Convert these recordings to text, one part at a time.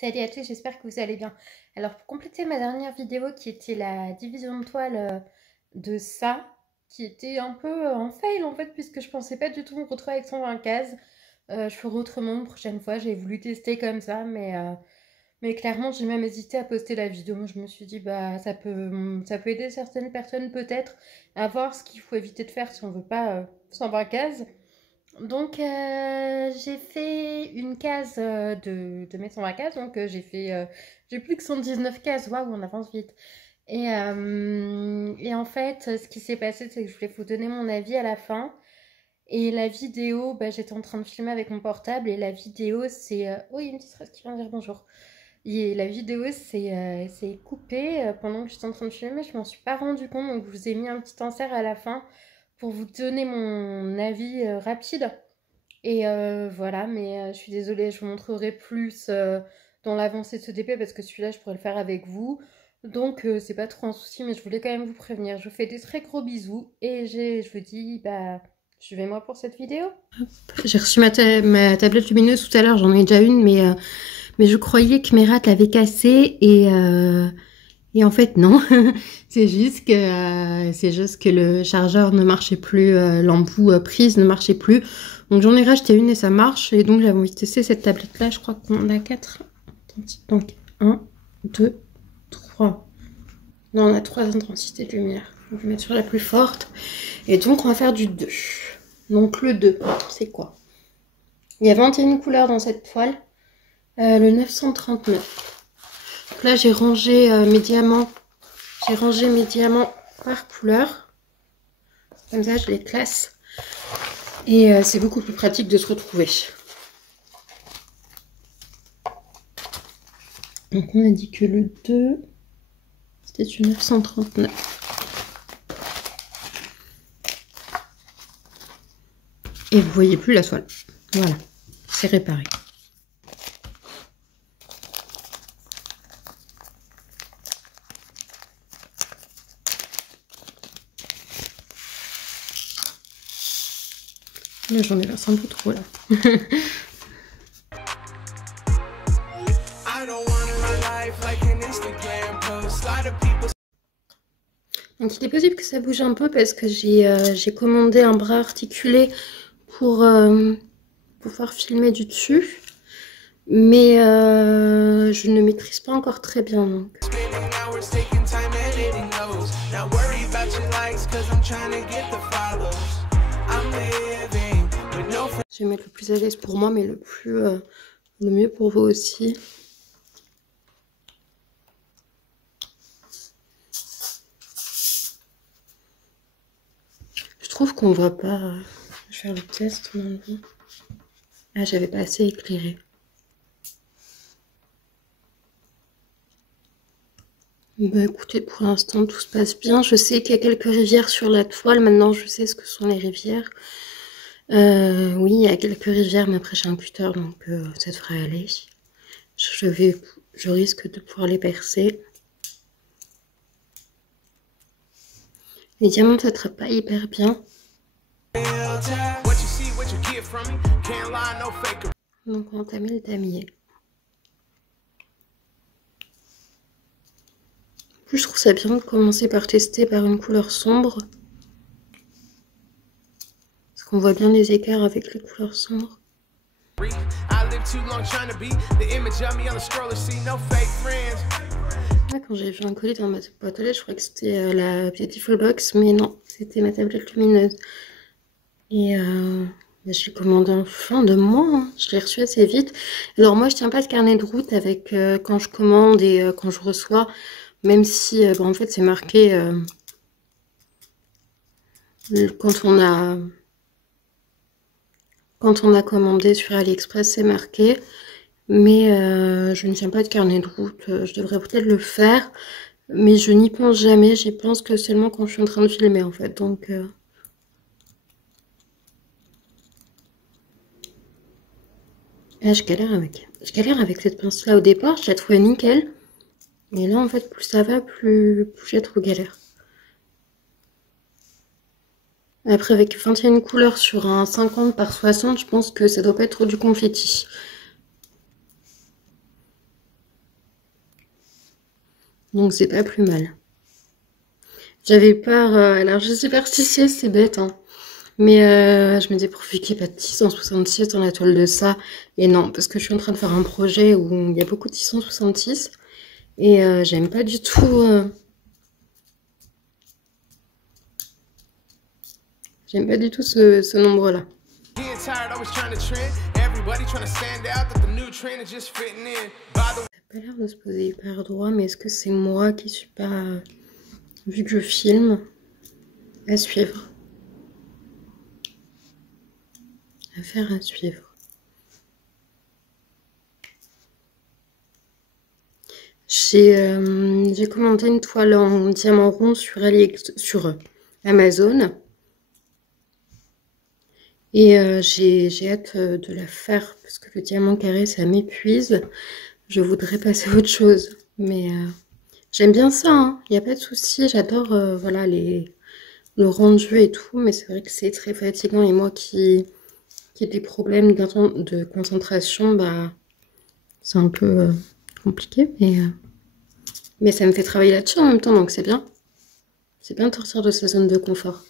Salut à tous, j'espère que vous allez bien. Alors pour compléter ma dernière vidéo qui était la division de toile de ça, qui était un peu en fail en fait puisque je pensais pas du tout me retrouver avec 120 cases. Je ferai autrement une prochaine fois, j'ai voulu tester comme ça mais clairement j'ai même hésité à poster la vidéo. Moi je me suis dit bah ça peut aider certaines personnes peut-être à voir ce qu'il faut éviter de faire si on veut pas 120 cases. Donc j'ai fait une case de mes 120 cases, donc j'ai plus que 119 cases, waouh on avance vite. Et en fait ce qui s'est passé c'est que je voulais vous donner mon avis à la fin. Et la vidéo, bah, j'étais en train de filmer avec mon portable et la vidéo c'est... Oh il y a une petite race qui vient dire bonjour. Et la vidéo c'est coupé pendant que j'étais en train de filmer, je m'en suis pas rendu compte, donc je vous ai mis un petit insert à la fin pour vous donner mon avis rapide. Et voilà, mais je suis désolée, je vous montrerai plus dans l'avancée de ce DP parce que celui-là, je pourrais le faire avec vous. Donc, c'est pas trop un souci, mais je voulais quand même vous prévenir. Je vous fais des très gros bisous et je vous dis, bah, suivez-moi pour cette vidéo. J'ai reçu ma tablette lumineuse tout à l'heure, j'en ai déjà une, mais je croyais que mes rats l'avaient cassée et en fait, non. C'est juste que le chargeur ne marchait plus, l'embout prise ne marchait plus. Donc j'en ai racheté une et ça marche. Et donc j'avais envie de tester cette tablette-là. Je crois qu'on a 4. Donc 1, 2, 3. Non, on a 3 intensités de lumière. Je vais mettre sur la plus forte. Et donc on va faire du 2. Donc le 2, c'est quoi? Il y a 21 couleurs dans cette toile. Le 939. Donc là j'ai rangé mes diamants. J'ai rangé mes diamants par couleur. Comme ça je les classe. Et c'est beaucoup plus pratique de se retrouver. Donc on a dit que le 2, c'était du 939. Et vous voyez plus la toile. Voilà, c'est réparé. Là j'en ai versé un peu trop là. Donc il est possible que ça bouge un peu parce que j'ai commandé un bras articulé pour pouvoir filmer du dessus. Mais je ne maîtrise pas encore très bien donc. Je vais mettre le plus à l'aise pour moi mais le mieux pour vous aussi. Je trouve qu'on voit pas. Je vais faire le test maintenant. Ah, j'avais pas assez éclairé. Bah écoutez, pour l'instant tout se passe bien. Je sais qu'il y a quelques rivières sur la toile. Maintenant je sais ce que sont les rivières. Oui, il y a quelques rivières, mais après j'ai un cutter donc ça devrait aller. Je risque de pouvoir les percer. Les diamants ça trappe pas hyper bien. Donc on va entamer le damier. En plus, je trouve ça bien de commencer par tester par une couleur sombre. Parce qu'on voit bien les écarts avec les couleurs sombres. Là, quand j'ai vu un colis dans ma boîte aux lettres, je croyais que c'était la Beautiful Box, mais non, c'était ma tablette lumineuse. Et je l'ai commandé en fin de mois, hein. Je l'ai reçu assez vite. Alors moi, je tiens pas de carnet de route avec quand je commande et quand je reçois, même si en fait c'est marqué quand on a commandé sur AliExpress, c'est marqué. Mais je ne tiens pas de carnet de route. Je devrais peut-être le faire. Mais je n'y pense jamais. J'y pense que seulement quand je suis en train de filmer en fait. Donc là, je galère avec cette pince là au départ. Je la trouvais nickel. Et là en fait plus ça va, plus j'ai trop galère. Après avec 21 couleurs sur un 50 par 60, je pense que ça doit pas être du confetti. Donc c'est pas plus mal. J'avais peur, alors je suis superstitieuse, c'est bête, hein. Mais je me disais, pourvu qu'il n'y ait pas de 666 dans la toile de ça. Et non, parce que je suis en train de faire un projet où il y a beaucoup de 666. Et j'aime pas du tout... j'aime pas du tout ce nombre-là. Ça a pas l'air de se poser hyper droit, mais est-ce que c'est moi qui suis pas... vu que je filme, à suivre. Affaire à suivre. J'ai commandé une toile en diamant rond sur Amazon. Et j'ai hâte de la faire parce que le diamant carré, ça m'épuise. Je voudrais passer à autre chose. Mais j'aime bien ça, hein. Il n'y a pas de souci. J'adore voilà, le rendu et tout. Mais c'est vrai que c'est très fatigant. Et moi qui ai des problèmes de concentration, bah, c'est un peu compliqué. Mais ça me fait travailler là-dessus en même temps, donc c'est bien. C'est bien de sortir de sa zone de confort.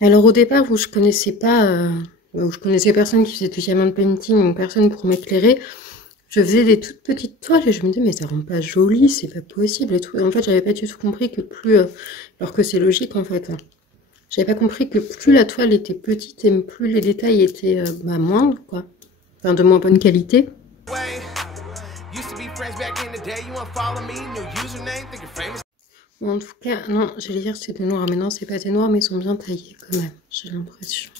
Alors au départ, où je connaissais pas, où je connaissais personne qui faisait du diamond painting, ou personne pour m'éclairer, je faisais des toutes petites toiles et je me disais mais ça rend pas joli, c'est pas possible et tout. Et en fait, j'avais pas du tout compris que alors que c'est logique en fait, hein. J'avais pas compris que plus la toile était petite et plus les détails étaient moindres, quoi. Enfin, de moins bonne qualité. Bon, en tout cas, non, j'allais dire que c'était des noirs, mais non, c'est pas des noirs, mais ils sont bien taillés quand même, j'ai l'impression.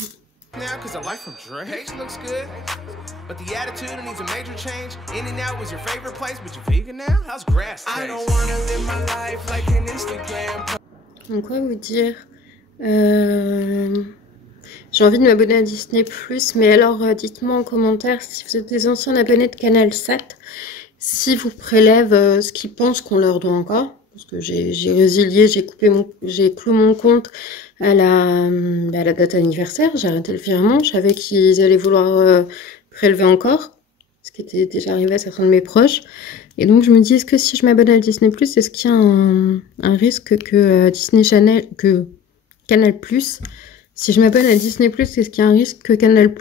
Donc quoi vous dire, j'ai envie de m'abonner à Disney+, mais alors dites-moi en commentaire si vous êtes des anciens abonnés de Canal 7, si vous prélèvent ce qu'ils pensent qu'on leur doit encore. Parce que j'ai résilié, j'ai clos mon compte à la date anniversaire, j'ai arrêté le virement, je savais qu'ils allaient vouloir prélever encore, ce qui était déjà arrivé à certains de mes proches. Et donc je me dis, est-ce que si je m'abonne à Disney+, est-ce qu'il y a un risque que Canal+, si je m'abonne à Disney+, est-ce qu'il y a un risque que Canal+,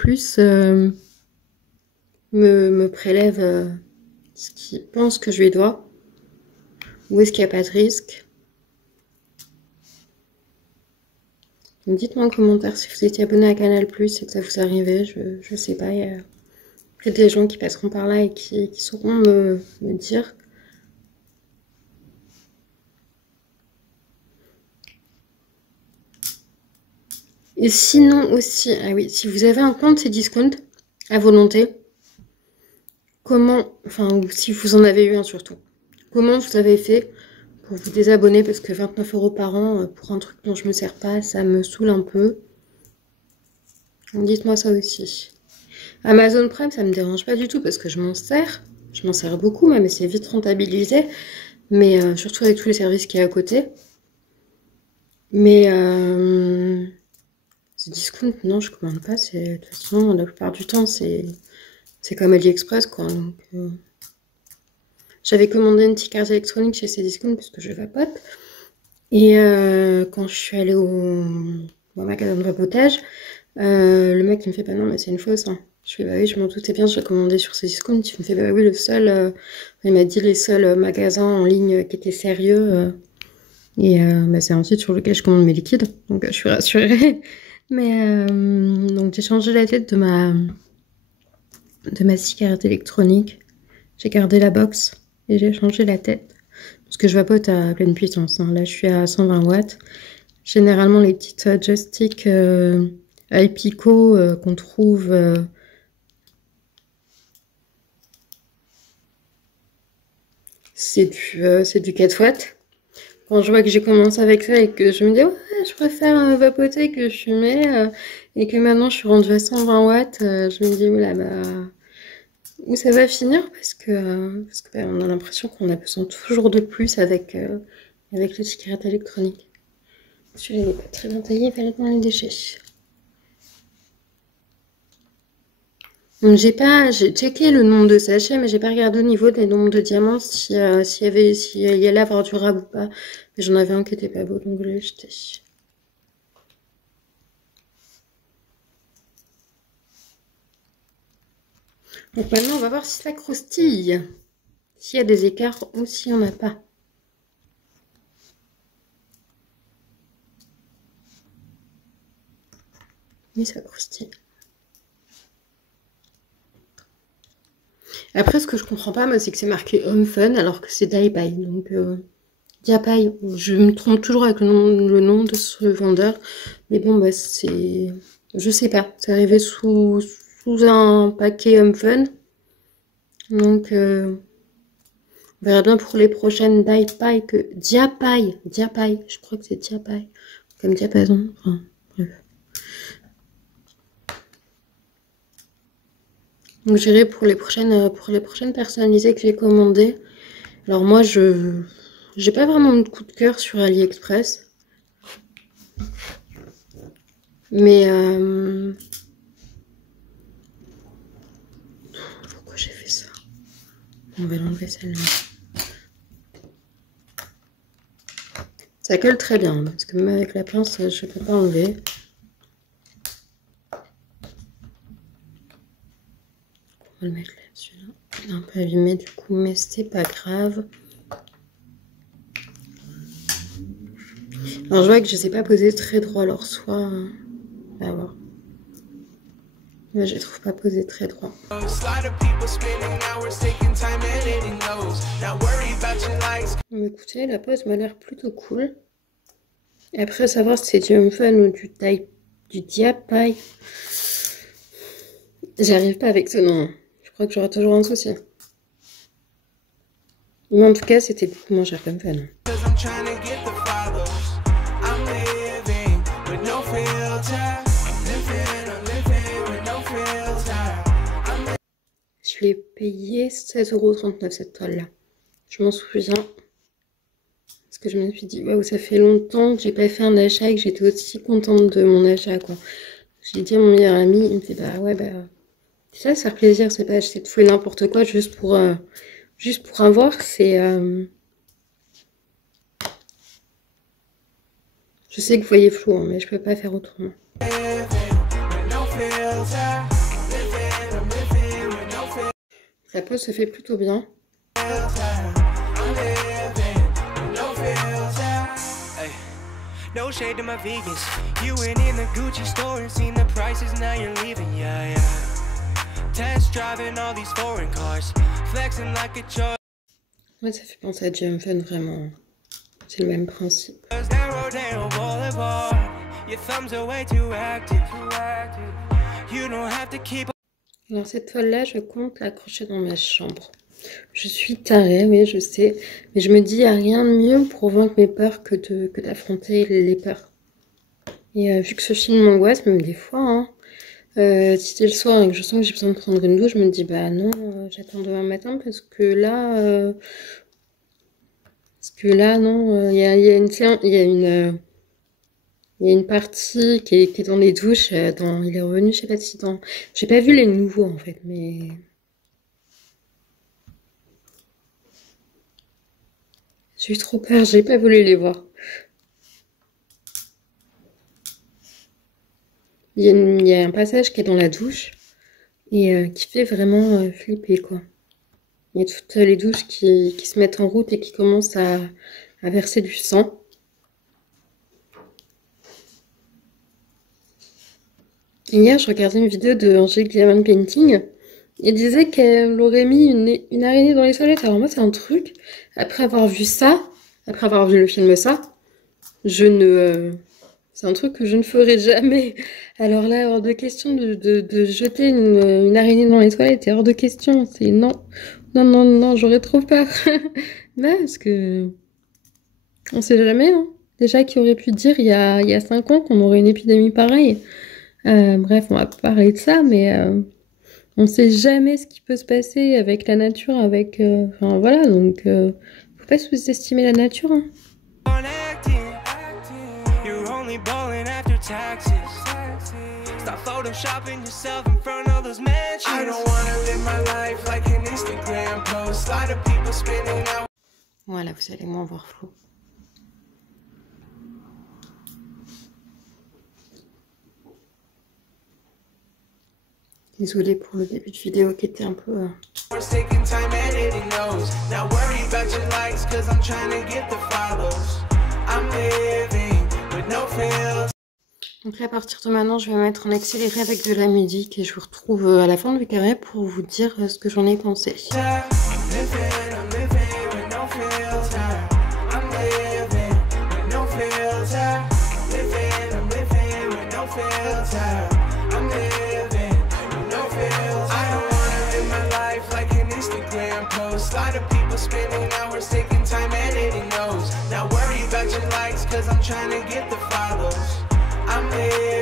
me prélève ce qu'il pense que je lui dois? Ou est-ce qu'il n'y a pas de risque? Dites-moi en commentaire si vous étiez abonné à Canal+, et que ça vous arrivait, je sais pas, il y a peut-être des gens qui passeront par là et qui sauront me dire. Et sinon aussi, ah oui, si vous avez un compte Cdiscount à volonté, comment, enfin, ou si vous en avez eu un surtout, comment vous avez fait pour vous désabonner? Parce que 29 € par an pour un truc dont je me sers pas, ça me saoule un peu. Dites-moi ça aussi. Amazon Prime, ça me dérange pas du tout parce que je m'en sers beaucoup même, et c'est vite rentabilisé, mais surtout avec tous les services qu'il y a à côté. Mais Cdiscount, non, je commande pas. De toute façon, la plupart du temps, c'est comme AliExpress, quoi. Donc, j'avais commandé une petite carte électronique chez Cdiscount parce que je vapote. Et quand je suis allée au magasin de vapotage, le mec il me fait bah non mais c'est une fausse, hein. Je fais bah oui, je m'en doutais bien, je l'ai commandé sur Cdiscount. Il me fait bah oui, il m'a dit les seuls magasins en ligne qui étaient sérieux. Et bah, c'est un site sur lequel je commande mes liquides, donc je suis rassurée. Mais donc j'ai changé la tête de ma cigarette électronique. J'ai gardé la box et j'ai changé la tête. Parce que je vapote à pleine puissance, hein. Là je suis à 120 watts. Généralement les petites joysticks Ipico qu'on trouve c'est du 4 watts. Quand je vois que j'ai commencé avec ça et que je me dis ouais, je préfère vapoter que fumer et que maintenant je suis rendue à 120 watts, je me dis oula bah où ça va finir parce que bah, on a l'impression qu'on a besoin toujours de plus avec les cigarettes électroniques. Celui-là n'est pas très bien taillé, il va aller dans les déchets. Donc j'ai checké le nombre de sachets, mais j'ai pas regardé au niveau des nombres de diamants s'il y allait avoir du rab ou pas. Mais j'en avais un qui était pas beau, donc je l'ai jeté. Donc maintenant, on va voir si ça croustille. S'il y a des écarts ou s'il n'y en a pas. Oui, ça croustille. Après, ce que je comprends pas, moi, c'est que c'est marqué Home Fun alors que c'est Daipai. Donc, Diapai, je me trompe toujours avec le nom de ce vendeur. Mais bon, bah, c'est. Je sais pas. C'est arrivé sous un paquet Home Fun. Donc, on verra bien pour les prochaines Daipai que. Diapai. Je crois que c'est Diapai. Comme diapason. Enfin, bref. Donc j'irai pour les prochaines personnalisées que j'ai commandées. Alors moi, j'ai pas vraiment de coup de cœur sur AliExpress. Mais pourquoi j'ai fait ça? On va l'enlever celle-là. Ça colle très bien, parce que même avec la pince, je peux pas enlever. On va le mettre là, celui-là. Il est un peu abîmé du coup, mais c'est pas grave. Alors je vois que je sais pas poser très droit, alors soit... On va voir. Mais je les trouve pas posés très droit. Mais écoutez, la pose m'a l'air plutôt cool. Et après, savoir si c'est du Home Fun ou du Diapai. J'arrive pas avec ce nom. Je crois que j'aurai toujours un souci. Mais en tout cas, c'était beaucoup moins cher qu'Home Fun. Je l'ai payé 16,39 € cette toile-là. Je m'en souviens. Parce que je me suis dit, waouh, ça fait longtemps que j'ai pas fait un achat et que j'étais aussi contente de mon achat, quoi. J'ai dit à mon meilleur ami, il me fait, bah ouais, bah. Ça faire plaisir, c'est pas acheter de fouiller n'importe quoi juste pour avoir. C'est. Je sais que vous voyez flou, hein, mais je peux pas faire autrement. La pose se fait plutôt bien. No shade to my vegans. You went in the Gucci store and seen the prices, now you're leaving, yeah, yeah. Test driving all these foreign cars, flexing like a choice. Ouais, ça fait penser à Jump Fun, vraiment. C'est le même principe. Alors cette toile-là, je compte l'accrocher dans ma chambre. Je suis tarée, oui, je sais. Mais je me dis, il n'y a rien de mieux pour vaincre mes peurs que d'affronter les peurs. Et vu que ce film m'angoisse, même des fois, hein, si c'est le soir et que je sens que j'ai besoin de prendre une douche, je me dis, bah non, j'attends demain matin parce que là... non, il y a une partie qui est dans les douches. Il est revenu, je sais pas si dans... J'ai pas vu les nouveaux, en fait, mais... J'ai eu trop peur, j'ai pas voulu les voir. Il y a un passage qui est dans la douche et qui fait vraiment flipper, quoi. Il y a toutes les douches qui se mettent en route et qui commencent à verser du sang. Hier, je regardais une vidéo de Angélique Diamant Painting. Elle disait qu'elle aurait mis une araignée dans les toilettes. Alors moi, c'est un truc, après avoir vu ça, après avoir vu le film ça, c'est un truc que je ne ferai jamais. Alors là, hors de question de jeter une araignée dans les toilettes, c'est hors de question. C'est non. Non, j'aurais trop peur. Mais parce que... On sait jamais, hein. Déjà, qui aurait pu dire il y a 5 ans qu'on aurait une épidémie pareille. Bref, on va pas parler de ça, mais on sait jamais ce qui peut se passer avec la nature, enfin voilà, donc faut pas sous-estimer la nature, hein. of shopping yourself in front of those mansions. I don't wanna live my life like an Instagram post. A lot of people spinning out. Voilà, vous allez moins voir flou. Désolée pour le début de vidéo qui était un peu... Donc là, à partir de maintenant, je vais mettre en accéléré avec de la musique et je vous retrouve à la fin du carré pour vous dire ce que j'en ai pensé. A lot of people spending hours taking time editing those. Not worry about your likes, cause I'm trying to get the follows. I'm living.